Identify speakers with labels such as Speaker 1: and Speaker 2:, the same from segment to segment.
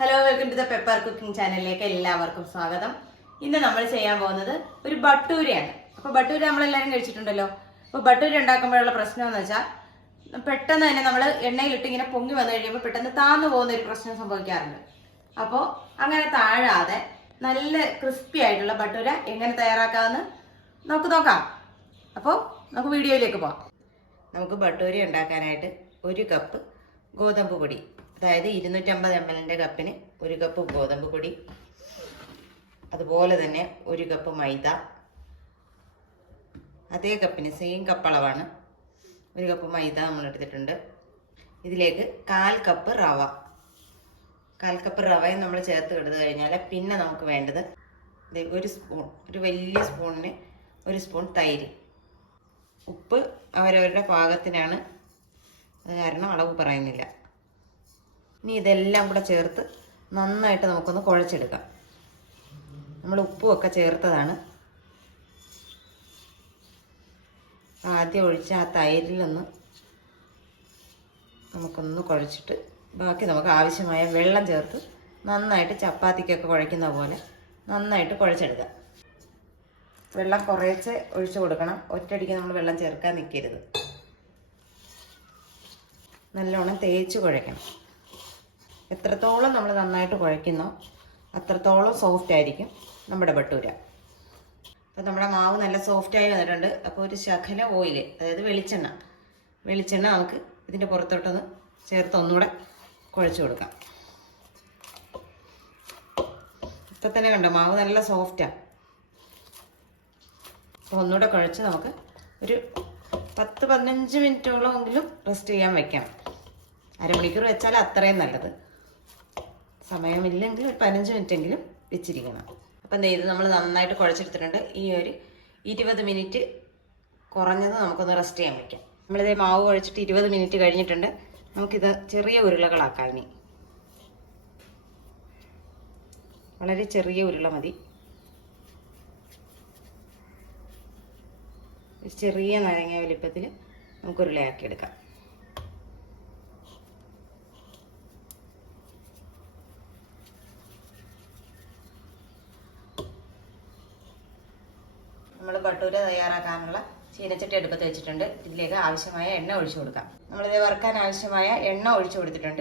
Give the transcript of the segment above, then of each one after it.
Speaker 1: Hello welcome to the pepper cooking ചാനലിലേക്ക് എല്ലാവർക്കും സ്വാഗതം. ഇന്ന് നമ്മൾ ചെയ്യാൻ പോകുന്നത് ഒരു ബട്ടൂരയാണ്. അപ്പൊ ബട്ടൂര നമ്മളെല്ലാവരും കഴിച്ചിട്ടുണ്ടല്ലോ? അപ്പൊ ബട്ടൂര ഉണ്ടാക്കുമ്പോഴുള്ള പ്രശ്നം എന്ന് വെച്ചാൽ പെട്ടെന്ന് തന്നെ നമ്മൾ എണ്ണയിലിട്ട് ഇങ്ങനെ പൊങ്ങി വന്നു കഴിയുമ്പോൾ പെട്ടെന്ന് താന്നു പോകുന്ന ഒരു പ്രശ്നം സംഭവിക്കാറുണ്ട്. അപ്പോൾ അങ്ങനെ താഴാതെ നല്ല ക്രിസ്പി ആയിട്ടുള്ള ബട്ടൂര എങ്ങനെ തയ്യാറാക്കാമെന്ന് നമുക്ക് നോക്കാം. അപ്പോൾ നമുക്ക് വീഡിയോയിലേക്ക് പോകാം നമുക്ക് ബട്ടൂര ഉണ്ടാക്കാനായിട്ട് ഒരു കപ്പ് ഗോതമ്പ് പൊടി അതായത് ഇരുന്നൂറ്റമ്പത് എം എല്ലിന്റെ കപ്പിന് ഒരു കപ്പ് ഗോതമ്പ് പൊടി അതുപോലെ തന്നെ ഒരു കപ്പ് മൈദ അതേ കപ്പിന് സെയിം കപ്പളവാണ് ഒരു കപ്പ് മൈദ നമ്മൾ എടുത്തിട്ടുണ്ട്. ഇതിലേക്ക് കാൽ കപ്പ് റവ. കാൽ കപ്പ് റവയും നമ്മൾ ചേർത്ത് എടുത്തു കഴിഞ്ഞാൽ പിന്നെ നമുക്ക് വേണ്ടത് ഒരു സ്പൂൺ ഒരു വലിയ സ്പൂണിന് ഒരു സ്പൂൺ തൈര്. ഉപ്പ് അവരവരുടെ പാകത്തിനാണ്. അത് കാരണം അളവ് പറയുന്നില്ല. ഇനി ഇതെല്ലാം കൂടെ ചേർത്ത് നന്നായിട്ട് നമുക്കൊന്ന് കുഴച്ചെടുക്കാം. നമ്മൾ ഉപ്പും ഒക്കെ ചേർത്തതാണ്. ആദ്യം ഒഴിച്ച് ആ തൈരിലൊന്ന് നമുക്കൊന്ന് കുഴച്ചിട്ട് ബാക്കി നമുക്ക് ആവശ്യമായ വെള്ളം ചേർത്ത് നന്നായിട്ട് ചപ്പാത്തിക്കൊക്കെ കുഴയ്ക്കുന്ന പോലെ നന്നായിട്ട് കുഴച്ചെടുക്കാം വെള്ളം കുറേച്ച് ഒഴിച്ചു കൊടുക്കണം. ഒറ്റയടിക്ക് നമ്മൾ വെള്ളം ചേർക്കാൻ നിൽക്കരുത്. നല്ലോണം തേച്ച് കുഴയ്ക്കണം. എത്രത്തോളം നമ്മൾ നന്നായിട്ട് കുഴയ്ക്കുന്നോ അത്രത്തോളം സോഫ്റ്റ് ആയിരിക്കും നമ്മുടെ ബട്ടൂര. അപ്പോൾ നമ്മുടെ മാവ് നല്ല സോഫ്റ്റായി വന്നിട്ടുണ്ട്. അപ്പോൾ ഒരു ശകല ഓയിൽ അതായത് വെളിച്ചെണ്ണ. വെളിച്ചെണ്ണ നമുക്ക് ഇതിന്റെ പുറത്തോട്ടൊന്ന് ചേർത്ത് ഒന്നുകൂടെ കുഴച്ച് കൊടുക്കാം. ഇപ്പം തന്നെ കണ്ടോ മാവ് നല്ല സോഫ്റ്റാണ് അപ്പോൾ ഒന്നുകൂടെ കുഴച്ച് നമുക്ക് ഒരു പത്ത് പതിനഞ്ച് മിനിറ്റോളമെങ്കിലും റെസ്റ്റ് ചെയ്യാൻ വെക്കാം. അരമണിക്കൂർ വെച്ചാൽ അത്രയും നല്ലത്. സമയമില്ലെങ്കിൽ ഒരു പതിനഞ്ച് മിനിറ്റ് എങ്കിലും വെച്ചിരിക്കണം. അപ്പം ഇത് നമ്മൾ നന്നായിട്ട് കുഴച്ചെടുത്തിട്ടുണ്ട്. ഈ ഒരു ഇരുപത് മിനിറ്റ് കുറഞ്ഞത് നമുക്കൊന്ന് റെസ്റ്റ് ചെയ്യാൻ വെക്കാം. നമ്മളിതേ മാവ് കുഴച്ചിട്ട് ഇരുപത് മിനിറ്റ് കഴിഞ്ഞിട്ടുണ്ട്. നമുക്കിത് ചെറിയ ഉരുളകളാക്കാം ഇനി. വളരെ ചെറിയ ഉരുള മതി. ചെറിയ നാരങ്ങ വലിപ്പത്തിൽ നമുക്ക് ഉരുളയാക്കി എടുക്കാം നമ്മൾ ബട്ടൂര തയ്യാറാക്കാനുള്ള ചീനച്ചട്ടി അടുപ്പത്ത് വെച്ചിട്ടുണ്ട്. ഇതിലേക്ക് ആവശ്യമായ എണ്ണ ഒഴിച്ചു കൊടുക്കാം. നമ്മളിത് വറുക്കാൻ ആവശ്യമായ എണ്ണ ഒഴിച്ചു കൊടുത്തിട്ടുണ്ട്.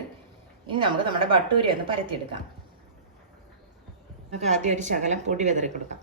Speaker 1: ഇനി നമുക്ക് നമ്മുടെ ബട്ടൂര ഒന്ന് പരത്തിയെടുക്കാം. നമുക്ക് ആദ്യം ഒരു ശകലം പൊടി വെതറി കൊടുക്കാം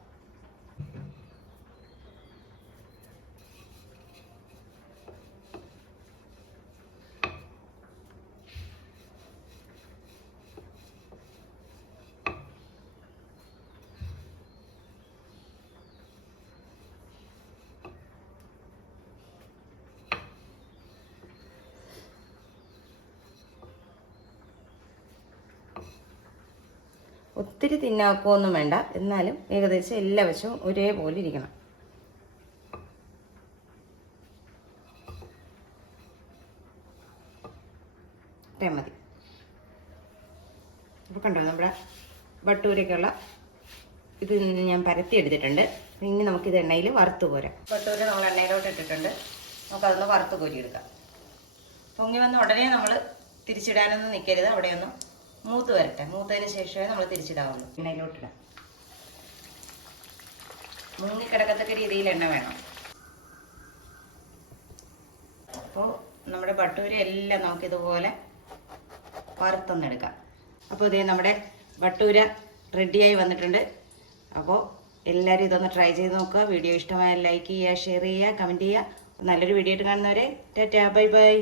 Speaker 1: ഒത്തിരി തിന്നാക്കുമൊന്നും വേണ്ട. എന്നാലും ഏകദേശം എല്ലാ വശവും ഒരേപോലെ ഇരിക്കണം. ഇത്രയും മതി. അപ്പോൾ കണ്ടോ നമ്മുടെ ബട്ടൂരയ്ക്കുള്ള ഇത് ഞാൻ പരത്തി എടുത്തിട്ടുണ്ട്. ഇനി നമുക്കിത് എണ്ണയിൽ വറുത്ത് പോരാം ബട്ടൂര നമ്മൾ എണ്ണയിലോട്ട് ഇട്ടിട്ടുണ്ട്. നമുക്കതൊന്ന് വറുത്ത് കോരിയെടുക്കാം. പൊങ്ങി വന്ന ഉടനെ നമ്മൾ തിരിച്ചിടാനൊന്നും നിൽക്കരുത് അവിടെയൊന്നും മൂത്ത് വരട്ടെ. മൂത്തതിന് ശേഷമേ നമ്മൾ തിരിച്ചിടാവുള്ളൂ. എണ്ണയിലോട്ടിടാം മുങ്ങിക്കിടക്കത്തക്ക രീതിയിൽ എണ്ണ വേണം. അപ്പോൾ നമ്മുടെ ബട്ടൂരി എല്ലാം നമുക്കിതുപോലെ വറുത്തൊന്നെടുക്കാം. അപ്പോൾ ഇതേ നമ്മുടെ ബട്ടൂര റെഡിയായി വന്നിട്ടുണ്ട്. അപ്പോൾ എല്ലാവരും ഇതൊന്ന് ട്രൈ ചെയ്ത് നോക്കുക. വീഡിയോ ഇഷ്ടമായാൽ ലൈക്ക് ചെയ്യുക ഷെയർ ചെയ്യുക കമന്റ് ചെയ്യുക. നല്ലൊരു വീഡിയോ ആയിട്ട് കാണുന്നവരെ ടാറ്റാ ബൈ ബൈ.